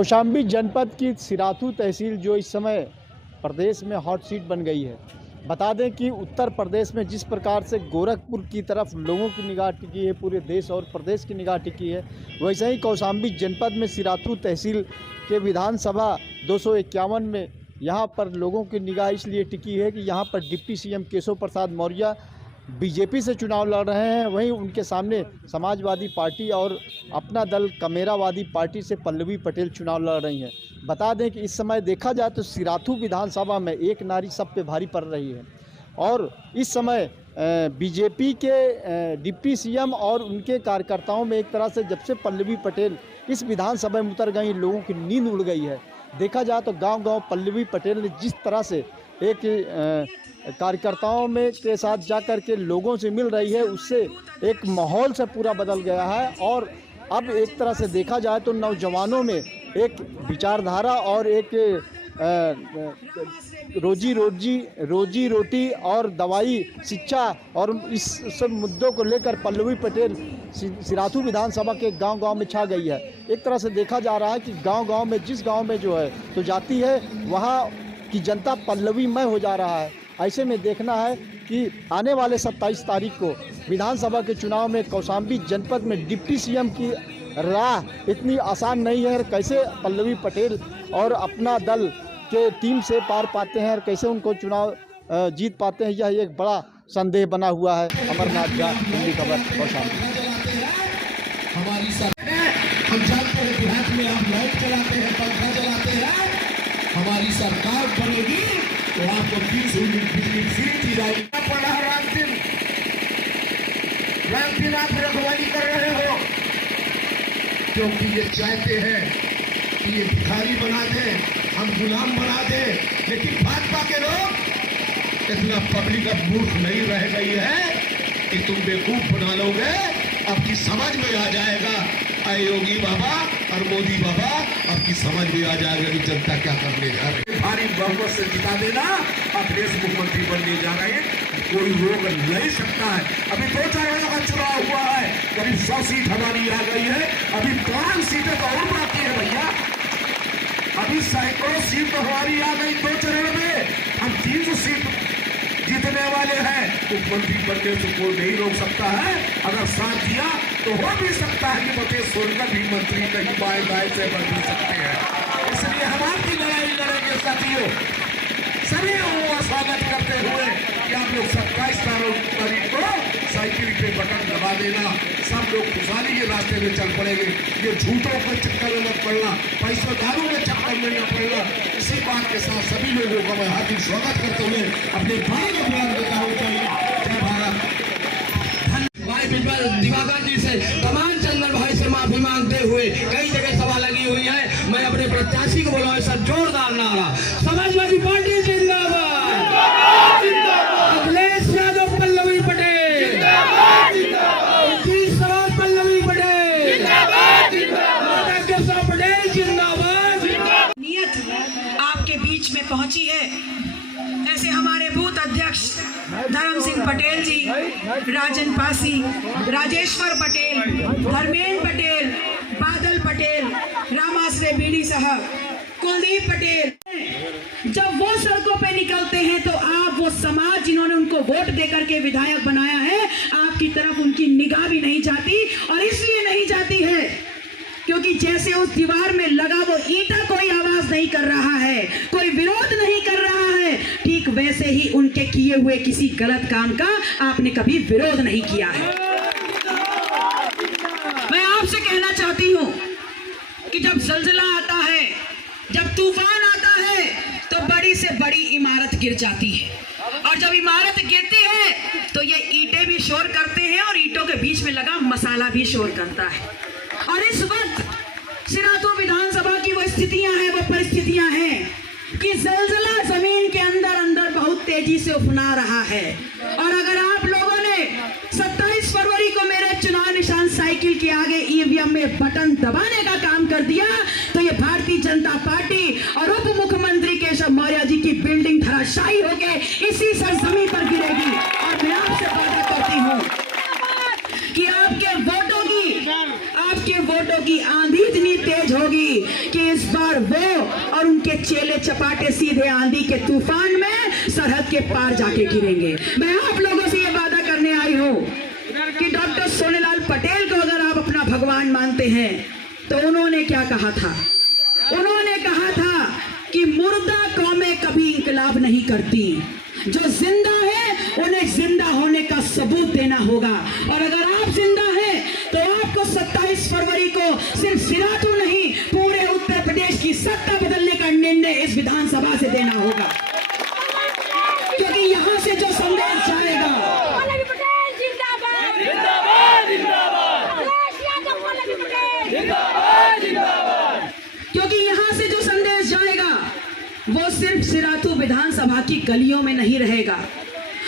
कौशाम्बी जनपद की सिराथू तहसील जो इस समय प्रदेश में हॉट सीट बन गई है। बता दें कि उत्तर प्रदेश में जिस प्रकार से गोरखपुर की तरफ लोगों की निगाह टिकी है, पूरे देश और प्रदेश की निगाह टिकी है, वैसे ही कौशाम्बी जनपद में सिराथू तहसील के विधानसभा 251 में यहाँ पर लोगों की निगाह इसलिए टिकी है कि यहाँ पर deputy CM Keshav Prasad Maurya BJP से चुनाव लड़ रहे हैं। वहीं उनके सामने समाजवादी पार्टी और अपना दल कमेरावादी पार्टी से पल्लवी पटेल चुनाव लड़ रही हैं। बता दें कि इस समय देखा जाए तो सिराथू विधानसभा में एक नारी सब पे भारी पड़ रही है और इस समय बीजेपी के डिप्टी सीएम और उनके कार्यकर्ताओं में एक तरह से जब से पल्लवी पटेल इस विधानसभा में उतर गई, लोगों की नींद उड़ गई है। देखा जाए तो गांव-गांव पल्लवी पटेल ने जिस तरह से एक कार्यकर्ताओं में के साथ जाकर के लोगों से मिल रही है, उससे एक माहौल से पूरा बदल गया है। और अब एक तरह से देखा जाए तो नौजवानों में एक विचारधारा और एक रोजी रोटी और दवाई, शिक्षा और इस सब मुद्दों को लेकर पल्लवी पटेल सिराथू विधानसभा के गांव-गांव में छा गई है। एक तरह से देखा जा रहा है कि गांव-गांव में जिस गांव में जो है तो जाती है, वहाँ की जनता पल्लवीमय हो जा रहा है। ऐसे में देखना है कि आने वाले 27 तारीख को विधानसभा के चुनाव में कौशाम्बी जनपद में डिप्टी सीएम की राह इतनी आसान नहीं है। कैसे पल्लवी पटेल और अपना दल के टीम से पार पाते हैं और कैसे उनको चुनाव जीत पाते हैं, यह एक बड़ा संदेह बना हुआ है। अमरनाथ झा, दिल्ली खबर, कौशाम्बी। हमारी हम जानते हैं देहात में आप लाइट चलाते हैं, पंखा चलाते हैं। हमारी सरकार बनेगी तो आपको 30 यूनिट बिजली फ्री दी जाएगी। राम दिन आप रखवाली कर रहे हो क्योंकि ये चाहते हैं कि ये भिखारी बना दे, हम गुलाम बना दे। लेकिन भाजपा के लोग इतना पब्लिक अब मूर्ख नहीं रह गई है कि तुम बेवकूफ बना लोगे। आपकी समझ में आ जाएगा, आए योगी बाबा और मोदी बाबा, आपकी समझ में आ जाएगा कि जनता क्या करने जा रही है। भारी बहुमत से जिता देना, आप देश मुख्यमंत्री बनने जा रहे हैं, कोई रोक नहीं सकता है। अभी 2-4 का चुनाव हुआ है, करीब 100 सीट हमारी आ गई है। अभी 5 सीटें तो और बाकी है भैया, अभी सैकड़ों सीट तो हमारी आ गई 2 चरण में। हम 300 सीट जीतने वाले हैं। मुख्यमंत्री बनने से कोई नहीं रोक सकता है। अगर साथ दिया तो हो भी सकता है कि बचे सोलकर भी मंत्री कहीं बाएं दाएं से बन भी सकते हैं। इसलिए हम आपकी लड़ाई लड़ेंगे साथियों। सभी लोगों का स्वागत करते हुए कि आप लोग 27 तारीख को साइकिल पे बटन दबा देना, सब लोग खुशहाली के रास्ते में चल पड़ेंगे। ये झूठों के चक्कर में मत पड़ना, पैसों दारू के चक्कर में न पड़ना। इसी बात के साथ सभी लोगों का मैं हार्दिक स्वागत करते हुए अपने भाई को प्यार देता हूँ। जय भारत। भाई दिवाकर जी से, कमान चंदन भाई से माफी मांगते हुए कई जगह सभा लगी हुई है। मैं अपने प्रत्याशी को बोला सर, जोरदार नारा, समाजवादी पार्टी जिंदाबाद, अखिलेश यादव पल्लवी पटेल, सवाल पल्लवी पटेल, पटेल जिंदाबाद। नियत आपके बीच में पहुंची है। ऐसे हमारे बूथ अध्यक्ष धर्म सिंह पटेल जी, राजन पासी, राजेश्वर पटेल, धर्मेंद्र पटेल, बादल पटेल, रामाश्रय बीडी साहब, कुलदीप पटेल, जब वो सड़कों पे निकलते हैं तो आप वो समाज जिन्होंने उनको वोट देकर के विधायक बनाया है, आपकी तरफ उनकी निगाह भी नहीं जाती। और इसलिए नहीं जाती है क्योंकि जैसे उस दीवार में लगा वो ईंटा कोई आवाज नहीं कर रहा है, कोई विरोध नहीं कर रहा है, ठीक वैसे ही उनके किए हुए किसी गलत काम का आपने कभी विरोध नहीं किया है। मैं आपसे कहना चाहती हूं कि जब जलजला आता है, जब तूफान आता है, तो बड़ी से बड़ी इमारत गिर जाती है। और जब इमारत गिरती है तो ये ईंटें भी शोर करते हैं और ईंटों के बीच में लगा मसाला भी शोर करता है। और इस वक्त सिराथू विधानसभा की वो स्थितियां हैं, वो परिस्थितियां हैं कि जलजला जमीन के अंदर अंदर बहुत तेजी से उफना रहा है। और अगर आप लोगों ने 27 फरवरी को मेरे चुनाव निशान साइकिल के आगे ईवीएम में बटन दबाने का काम कर दिया तो ये भारतीय जनता पार्टी और उप मुख्यमंत्री केशव मौर्य जी की बिल्डिंग धराशायी होकर इसी सरजमीन पर गिरेगी। और मैं आपसे वादा करती हूँ कि आपके वोटों की आंधी इतनी तेज होगी कि इस बार वो और उनके चेले चपाटे सीधे आंधी के तूफान में सरहद के पार जाके गिरेंगे। मैं आप लोगों से ये वादा करने आई हूँ कि डॉक्टर सोनेलाल पटेल को अगर आप अपना भगवान मानते हैं तो उन्होंने क्या कहा था? उन्होंने कहा था कि मुर्दा कौमें कभी इंकलाब नहीं करती, जो जिंदा है उन्हें जिंदा होने का सबूत देना होगा। और अगर आप जिंदा हैं तो आपको 27 फरवरी को सिर्फ सिराथू नहीं, पूरे उत्तर प्रदेश की सत्ता बदलने का निर्णय इस विधानसभा से देना होगा, क्योंकि यहां से जो संदेश जाएगा, क्योंकि यहां से जो संदेश जाएगा वो सिर्फ सिराथू विधानसभा की गलियों में नहीं रहेगा,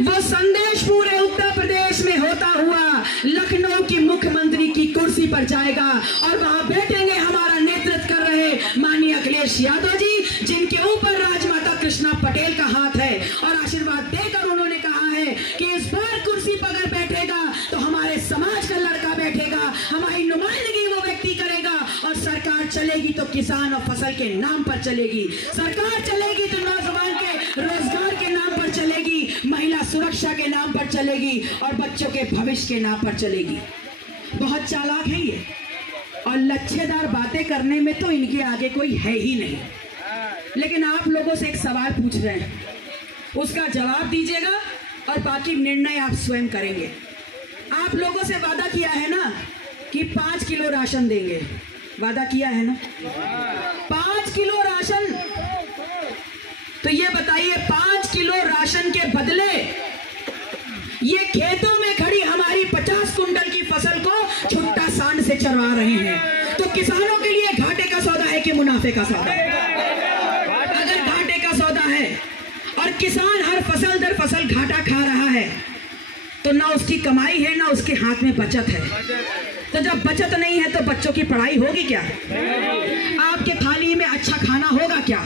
वो संदेश पूरे उत्तर प्रदेश में होता हुआ लखनऊ की मुख्यमंत्री की कुर्सी पर जाएगा और वहां बैठेंगे हमारा नेतृत्व कर रहे माननीय अखिलेश यादव जी, जिनके ऊपर राजमाता कृष्णा पटेल का हाथ है। और आशीर्वाद देकर उन्होंने कहा है कि इस बार कुर्सी पर अगर बैठेगा तो हमारे समाज का लड़का बैठेगा, हमारी नुमाइंदगी वो व्यक्ति करेगा, और सरकार चलेगी तो किसान और फसल के नाम पर चलेगी, सरकार चलेगी तो नौजवान के रोजगार के नाम पर चलेगी, महिला सुरक्षा के नाम पर चलेगी और बच्चों के भविष्य के नाम पर चलेगी। बहुत चालाक है ये, और लच्छेदार बातें करने में तो इनके आगे कोई है ही नहीं। लेकिन आप लोगों से एक सवाल पूछ रहे हैं, उसका जवाब दीजिएगा और बाकी निर्णय आप स्वयं करेंगे। आप लोगों से वादा किया है ना कि 5 किलो राशन देंगे, वादा किया है ना 5 किलो राशन। तो ये बताइए 5 किलो राशन के बदले ये खेतों में खड़ी हमारी 50 कुंटल की फसल को छुट्टा सांड से चरवा रहे हैं। तो किसानों के लिए घाटे का सौदा है कि मुनाफे का सौदा? अगर घाटे का सौदा है और किसान हर फसल दर फसल घाटा खा रहा है तो ना उसकी कमाई है ना उसके हाथ में बचत है। तो जब बचत नहीं है तो बच्चों की पढ़ाई होगी क्या? आपके थाली में अच्छा खाना होगा क्या?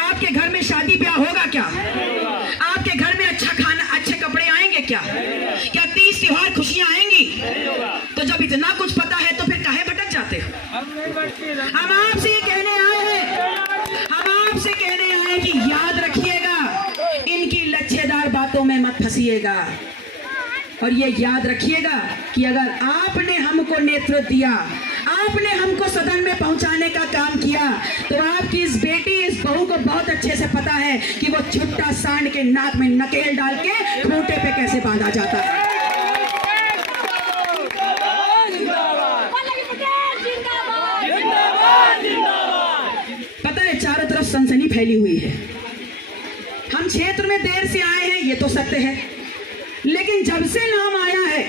आपके घर में शादी ब्याह होगा क्या? आपके घर में अच्छा खाना अच्छे कपड़े आएंगे क्या? क्या 30 त्योहार खुशियां आएंगी? तो जब इतना कुछ पता है तो फिर काहे भटक जाते हो? हम आपसे ये कहने आए हैं, हम आपसे कहने आए कि याद रखिएगा, इनकी लच्छेदार बातों में मत फंसिएगा। और ये याद रखिएगा कि अगर आपने हमको नेतृत्व दिया, आपने हमको सदन में पहुंचाने का काम किया, तो आपकी इस बेटी इस बहू को बहुत अच्छे से पता है कि वो छुट्टा सांड के नाक में नकेल डाल के खूंटे पे कैसे बांधा जाता है। पता है चारों तरफ सनसनी फैली हुई है। हम क्षेत्र में देर से आए हैं, ये तो सत्य है, लेकिन जब से नाम आया है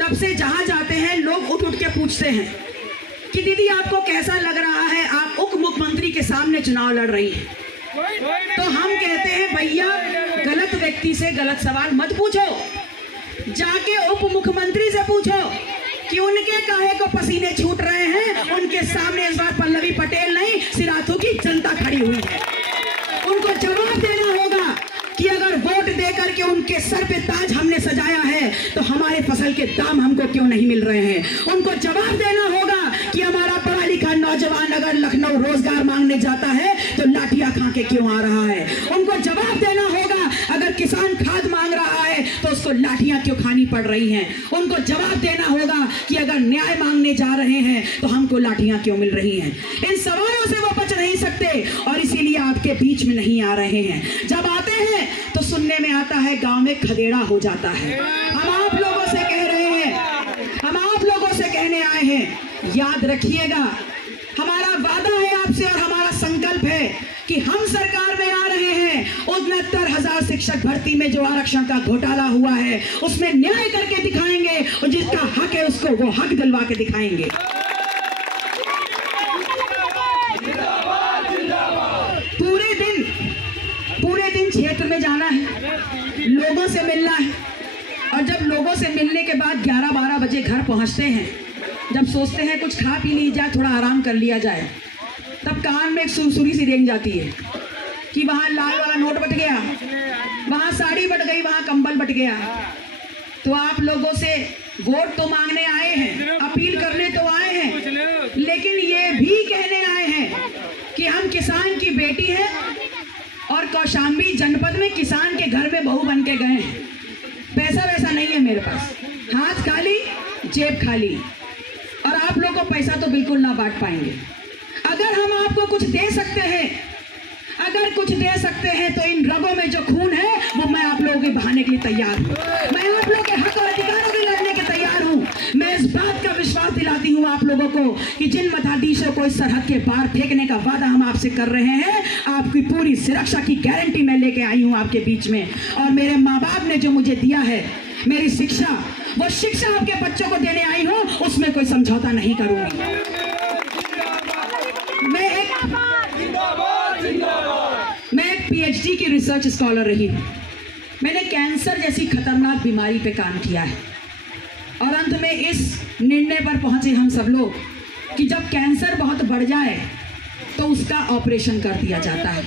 तब से जहां जाते हैं लोग उठ उठ के पूछते हैं कि दीदी आपको कैसा लग रहा है, आप उप मुख्यमंत्री के सामने चुनाव लड़ रही हैं। तो हम कहते हैं भैया गलत व्यक्ति से गलत सवाल मत पूछो, जाके उप मुख्यमंत्री से पूछो कि उनके काहे को पसीने छूट रहे हैं। उनके सामने इस बार पल्लवी पटेल नहीं सिराथू की जनता खड़ी हुई है। उनको जवाब देना होगा कि अगर वोट देकर के उनके सर पे ताज हमने सजाया है तो हमारे फसल के दाम हमको क्यों नहीं मिल रहे हैं। उनको जवाब देना होगा कि हमारा पढ़ा लिखा नौजवान अगर लखनऊ रोजगार मांगने जाता है तो लाठियां खा के क्यों आ रहा है। उनको जवाब देना होगा अगर किसान खाद मांग रहा है तो उसको लाठियां क्यों खानी पड़ रही हैं। उनको जवाब देना होगा कि अगर न्याय मांगने जा रहे हैं तो हमको लाठियां क्यों मिल रही हैं। इन सवालों से वो बच नहीं सकते और इसीलिए आपके बीच में नहीं आ रहे हैं। जब आते हैं तो सुनने में आता है गांव में खदेड़ा हो जाता है। हम आप लोगों से कह रहे हैं, हम आप लोगों से कहने आए हैं, याद रखिएगा हमारा वादा है आपसे और हमारा संकल्प है कि हम सरकार में आ रहे हैं 69,000 शिक्षक भर्ती में जो आरक्षण का घोटाला हुआ है उसमें न्याय करके दिखाएंगे और जिसका हक है उसको वो हक दिलवा के दिखाएंगे। पूरे दिन क्षेत्र में जाना है, लोगों से मिलना है और जब लोगों से मिलने के बाद 11-12 बजे घर पहुंचते हैं, जब सोचते हैं कुछ खा पी ली जाए, थोड़ा आराम कर लिया जाए, तब कान में एक सुरसुरी सी रेंग जाती है कि वहाँ लाल वाला नोट बट गया, वहाँ साड़ी बट गई, वहाँ कंबल बट गया। तो आप लोगों से वोट तो मांगने आए हैं, अपील करने तो आए हैं, लेकिन ये भी कहने आए हैं किसान की बेटी है और कौशाम्बी जनपद में किसान के घर में बहू बन के गए हैं। पैसा वैसा नहीं है मेरे पास, हाथ खाली जेब खाली, और आप लोग को पैसा तो बिल्कुल ना बांट पाएंगे। अगर हम आपको कुछ दे सकते हैं, अगर कुछ दे सकते हैं तो इन रगों में जो खून है वो मैं आप लोगों के बहाने के लिए तैयार हूँ। मैं आप लोगों के हक और अधिकारों के लिए लड़ने के तैयार हूँ। मैं इस बात का विश्वास दिलाती हूँ आप लोगों को कि जिन मताधीशों को इस सरहद के पार फेंकने का वादा हम आपसे कर रहे हैं, आपकी पूरी सुरक्षा की गारंटी मैं लेके आई हूँ आपके बीच में। और मेरे माँ बाप ने जो मुझे दिया है, मेरी शिक्षा, वो शिक्षा आपके बच्चों को देने आई हूँ, उसमें कोई समझौता नहीं करूंगी। मैं एक PhD की रिसर्च स्कॉलर रही हूँ। मैंने कैंसर जैसी खतरनाक बीमारी पे काम किया है और अंत में इस निर्णय पर पहुंचे हम सब लोग कि जब कैंसर बहुत बढ़ जाए तो उसका ऑपरेशन कर दिया जाता है।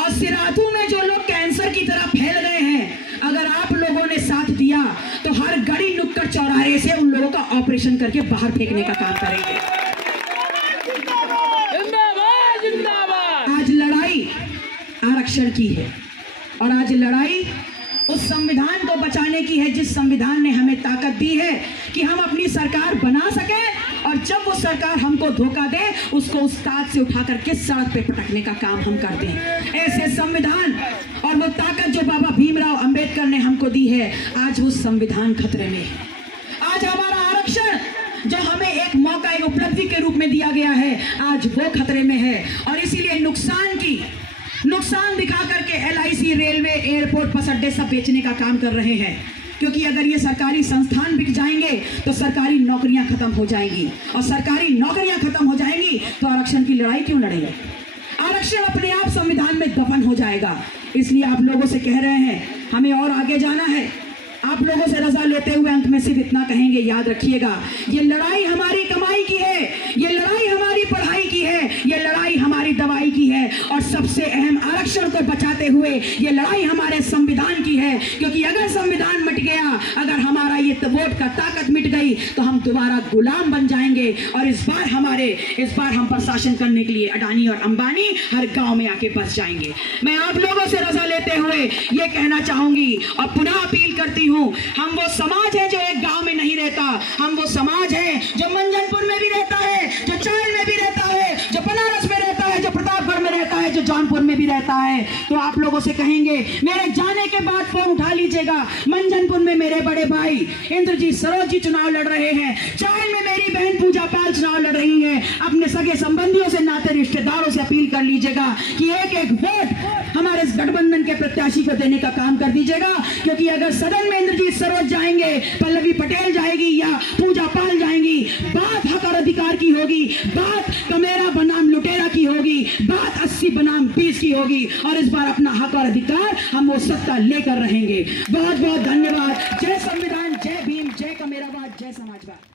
और सिराथू में जो लोग कैंसर की तरह फैल गए हैं, अगर आप लोगों ने साथ दिया तो हर गली नुक्कड़ चौराहे से उन लोगों का ऑपरेशन करके बाहर फेंकने का काम करेंगे। आज लड़ाई आरक्षण की है और आज लड़ाई उस संविधान को बचाने की है जिस संविधान ने हमें ताकत दी है कि हम अपनी सरकार बना सकें, और जब वो सरकार हमको धोखा दे उसको उस ताज से उठा करके सड़क पे पटकने का काम हम करते हैं। ऐसे संविधान और वो ताकत जो बाबा भीमराव अंबेडकर ने हमको दी है, आज वो संविधान खतरे में है। आज हमारा आरक्षण जो हमें एक मौका, एक उपलब्धि के रूप में दिया गया है, आज वो खतरे में है। और इसीलिए नुकसान दिखा करके LIC, रेलवे, एयरपोर्ट, बस अड्डे सब बेचने का काम कर रहे हैं, क्योंकि अगर ये सरकारी संस्थान बिक जाएंगे तो सरकारी नौकरियां खत्म हो जाएंगी, और सरकारी नौकरियां खत्म हो जाएंगी तो आरक्षण की लड़ाई क्यों लड़ेंगे? आरक्षण अपने आप संविधान में दफन हो जाएगा। इसलिए आप लोगों से कह रहे हैं, हमें और आगे जाना है। आप लोगों से रजा लेते हुए अंत में सिर्फ इतना कहेंगे, याद रखिएगा, ये लड़ाई हमारी कमाई की है, ये लड़ाई हमारी पढ़ाई की है, ये लड़ाई हमारी दवाई की है, और सबसे अहम आरक्षण को बचाते हुए ये लड़ाई हमारे संविधान की है। क्योंकि अगर संविधान मिट गया, अगर हमारा ये वोट का ताकत मिट गई तो हम दोबारा गुलाम बन जाएंगे। और इस बार हम प्रशासन करने के लिए अडानी और अंबानी हर गांव में आके बस जाएंगे। मैं आप लोगों से रजा लेते हुए ये कहना चाहूंगी और पुनः अपील करती हूँ, हम वो समाज है जो एक गांव में नहीं रहता, हम वो समाज है जो मंजनपुर में भी रहता है, जो चाइल में भी रहता है, जो बनारस में रहता है, जो प्रतापगढ़ में रहता है, जो जौनपुर में भी रहता है। तो आप लोगों से कहेंगे, मेरे जाने के बाद फोन उठा लीजिएगा। मंजनपुर में मेरे बड़े भाई इंद्रजीत सरोज जी चुनाव लड़ रहे हैं, चाइल में मेरी बहन पूजा पाल चुनाव लड़ रही है। अपने सगे संबंधियों से, नाते रिश्तेदारों से अपील कर लीजिएगा कि एक एक वोट हमारे इस गठबंधन के प्रत्याशी को देने का काम कर दीजिएगा। क्योंकि अगर सदन में इंद्रजीत सरोज जाएंगे, पल्लवी पटेल जाएगी या पूजा पाल जाएंगी, बात हक और अधिकार की होगी, बात कमेरा बनाम लुटेरा की होगी, बात 80 बनाम 20 की होगी। और इस बार अपना हक और अधिकार हम वो सत्ता लेकर रहेंगे। बहुत बहुत धन्यवाद। जय संविधान, जय भीम, जय कमेराबाद, जय समाजवाद।